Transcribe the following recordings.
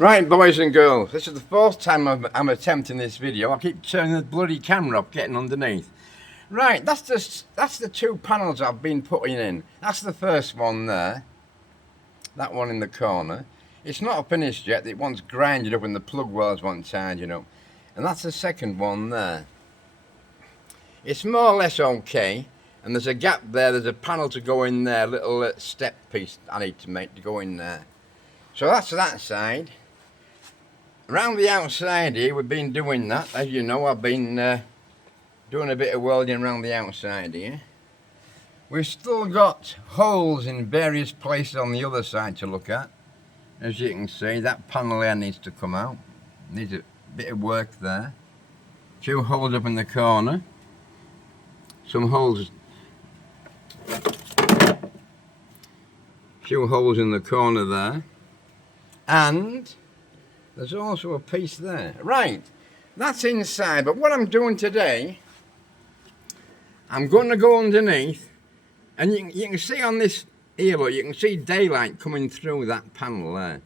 Right, boys and girls, this is the fourth time I'm attempting this video. I keep turning the bloody camera up, getting underneath. Right, that's the two panels I've been putting in. That's the first one there. That one in the corner. It's not finished yet. It wants grinded up and the plug wells want tidying up. And that's the second one there. It's more or less okay. And there's a gap there. There's a panel to go in there. A little step piece I need to make to go in there. So that's that side. Around the outside here, we've been doing that. As you know, I've been doing a bit of welding around the outside here. We've still got holes in various places on the other side to look at. As you can see, that panel there needs to come out. Needs a bit of work there. Two holes up in the corner. Some holes. Few holes in the corner there. And there's also a piece there. Right, that's inside, but what I'm doing today, I'm going to go underneath, and you can see on this here, look, you can see daylight coming through that panel there.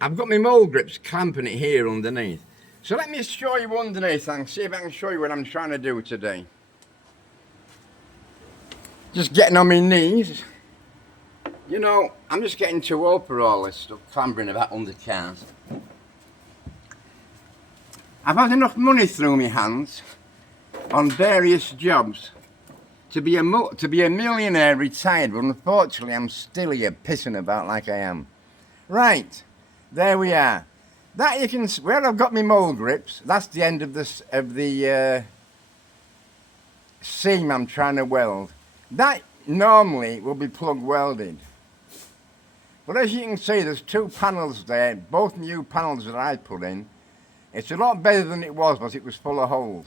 I've got my mold grips clamping it here underneath. So let me show you underneath and see if I can show you what I'm trying to do today. Just getting on my knees. You know, I'm just getting too old for all this stuff, clambering about under cars. I've had enough money through my hands on various jobs to be a millionaire retired, but unfortunately I'm still here pissing about like I am. Right, there we are. That you can see, where I've got my mold grips, that's the end of the seam I'm trying to weld. That normally will be plug welded. But as you can see, there's two panels there, both new panels that I put in. It's a lot better than it was, but it was full of holes.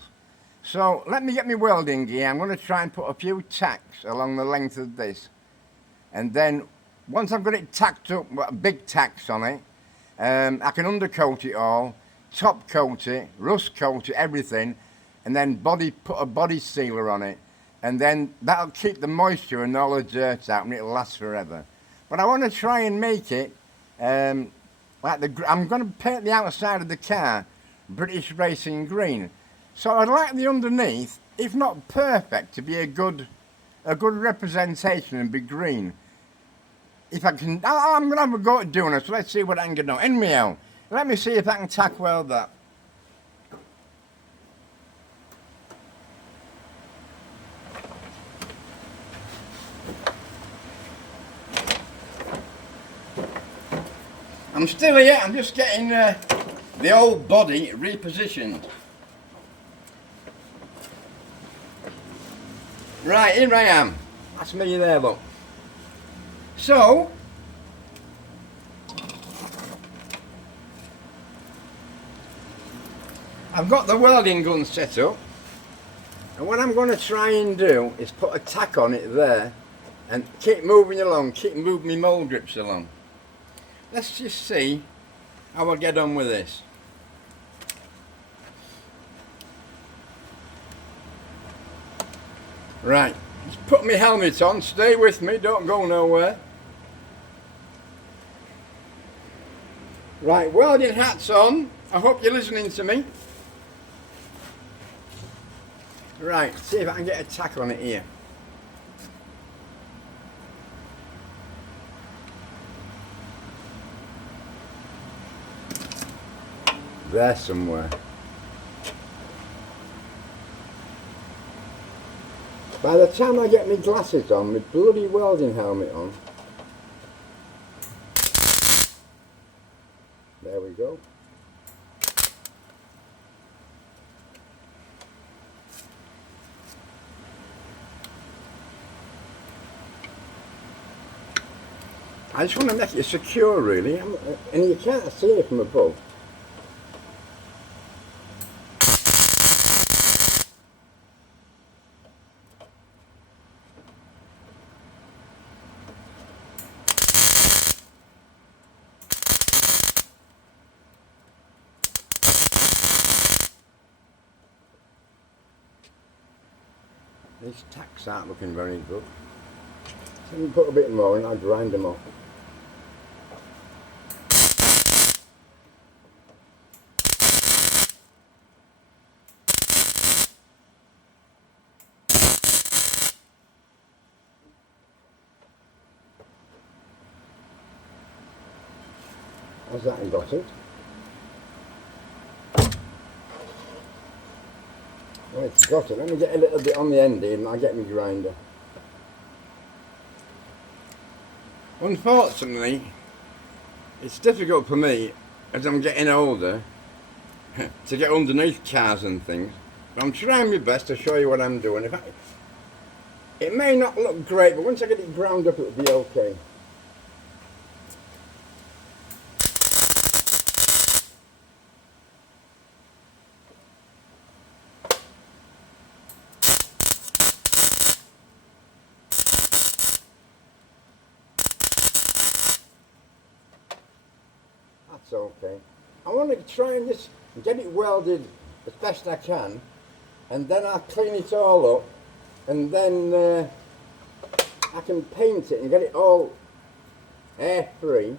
So let me get my welding gear. I'm going to try and put a few tacks along the length of this. And then once I've got it tacked up, big tacks on it, I can undercoat it all, top coat it, rust coat it, everything, and then put a body sealer on it. And then that'll keep the moisture and all the dirt out, and it'll last forever. But I want to try and make it, I'm going to paint the outside of the car British Racing Green. So I'd like the underneath, if not perfect, to be a good representation and be green. If I can, I'm going to have a go at doing it, so let's see what I can get on. Anyhow, let me see if I can tack weld that. I'm still here, I'm just getting the old body repositioned. Right, here I am. That's me there, look. So, I've got the welding gun set up, and what I'm going to try and do is put a tack on it there and keep moving along, keep moving my mold grips along. Let's just see how I get on with this. Right, just put my helmet on, stay with me, don't go nowhere. Right, welding hat's on, I hope you're listening to me. Right, see if I can get a tack on it here. There somewhere. By the time I get my glasses on, my bloody welding helmet on. There we go. I just want to make it secure really, and you can't see it from above. These tacks aren't looking very good. So you put a bit more and I'll grind them off. Has that got it? Well, it's got it. Let me get a little bit on the end here and I'll get my grinder. Unfortunately, it's difficult for me as I'm getting older to get underneath cars and things. But I'm trying my best to show you what I'm doing. It may not look great, but once I get it ground up, it'll be okay. That's okay. I want to try and just get it welded as best I can, and then I'll clean it all up, and then I can paint it and get it all air free.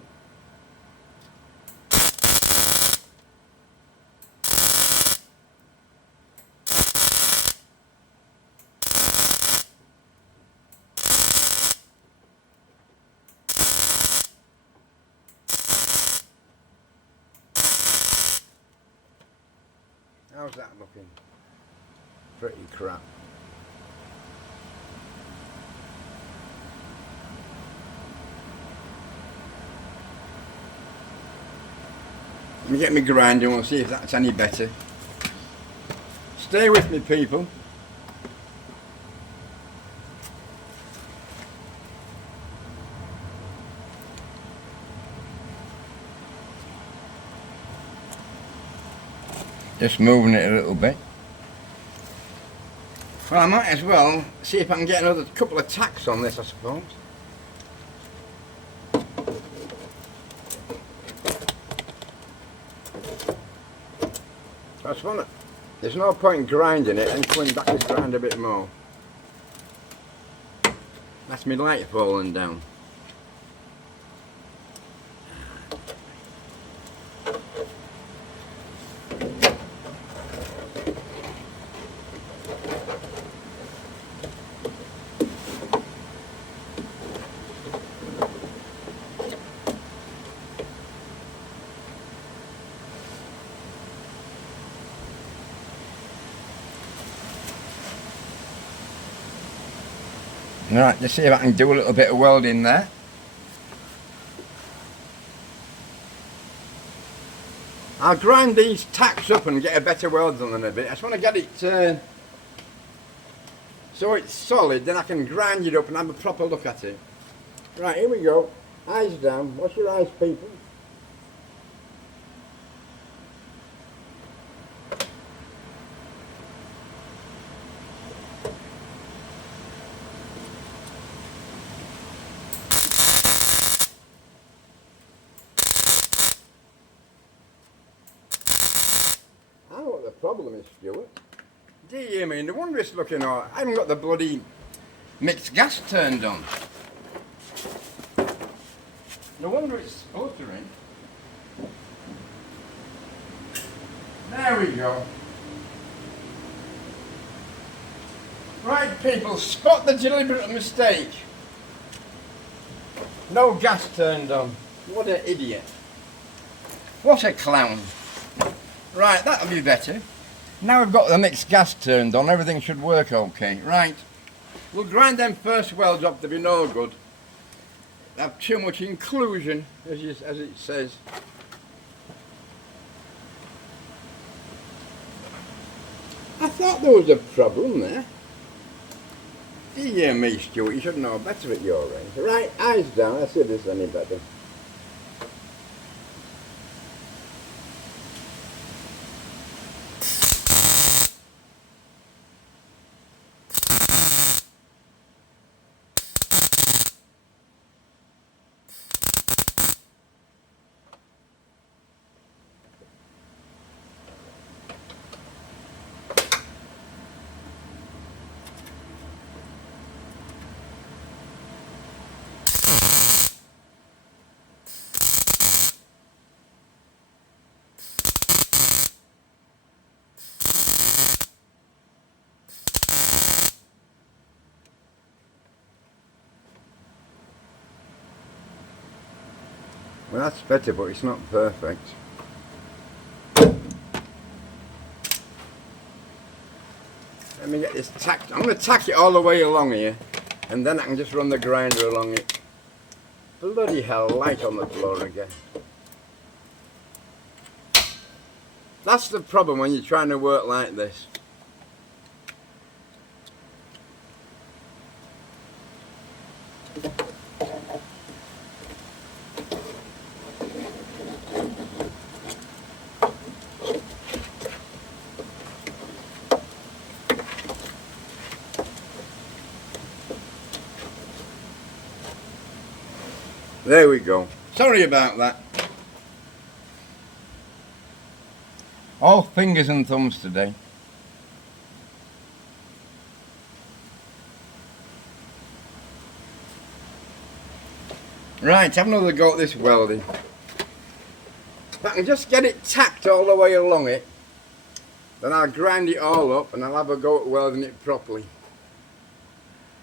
How's that looking? Pretty crap. Let me get my grinder and we'll see if that's any better. Stay with me, people. Just moving it a little bit. Well, I might as well see if I can get another couple of tacks on this, I suppose. That's one. There's no point grinding it and coming back to grind a bit more. That's my light falling down. Right, let's see if I can do a little bit of welding there. I'll grind these tacks up and get a better weld on them a bit. I just want to get it so it's solid, then I can grind it up and have a proper look at it. Right, here we go. Eyes down. What's your eyes, people? Problem is, Stuart. Do you hear me? No wonder it's looking alright. I haven't got the bloody mixed gas turned on. No wonder it's sputtering. There we go. Right, people, spot the deliberate mistake. No gas turned on. What an idiot. What a clown. Right, that'll be better. Now we've got the mixed gas turned on, everything should work okay. Right, we'll grind them first welds up to be no good. They have too much inclusion, as it says. I thought there was a problem there. Do you hear me, Stuart? You should know better at your age. Right, eyes down, let's see if this is any better. Well, that's better, but it's not perfect. Let me get this tacked. I'm going to tack it all the way along here, and then I can just run the grinder along it. Bloody hell, light on the floor again. That's the problem when you're trying to work like this. There we go. Sorry about that. All fingers and thumbs today. Right, have another go at this welding. If I can just get it tacked all the way along it, then I'll grind it all up and I'll have a go at welding it properly.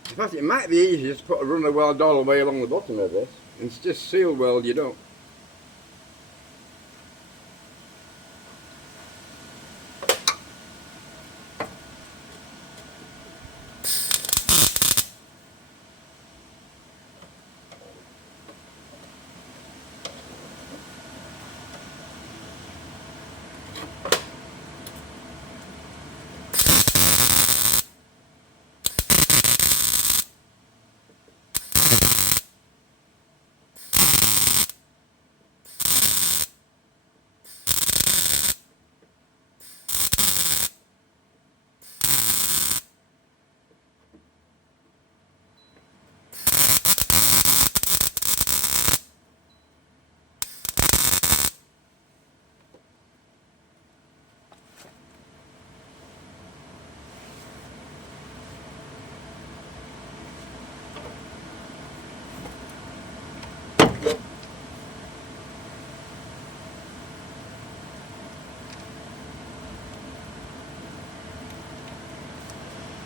In fact, it might be easier to put a run of weld all the way along the bottom of this. It's just seal weld, you don't.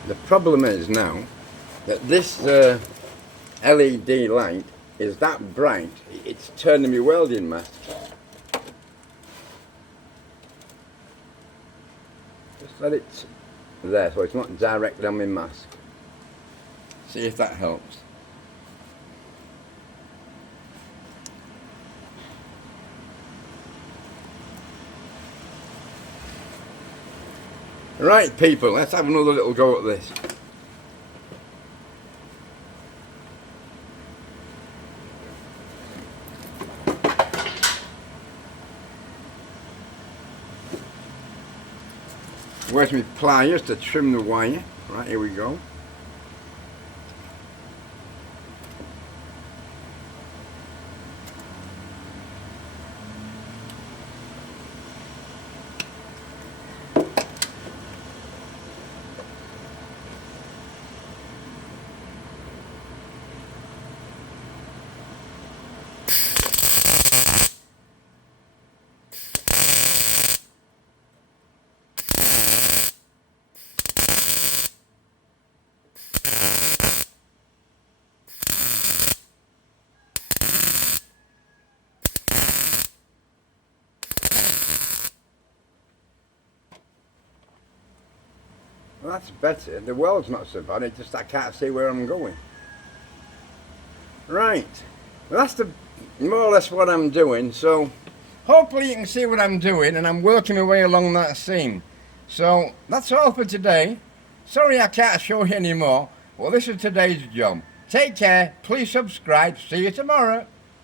The problem is now that this LED light is that bright, it's turning me welding mask. Just let it there so it's not directly on my mask. See if that helps. Right people, let's have another little go at this. Where's my pliers to trim the wire? Right, here we go. Well, that's better. The weld's not so bad, it's just I can't see where I'm going. Right. Well, that's more or less what I'm doing, so hopefully you can see what I'm doing, and I'm working my way along that seam. So that's all for today. Sorry I can't show you anymore. Well, this is today's job. Take care, please subscribe, see you tomorrow.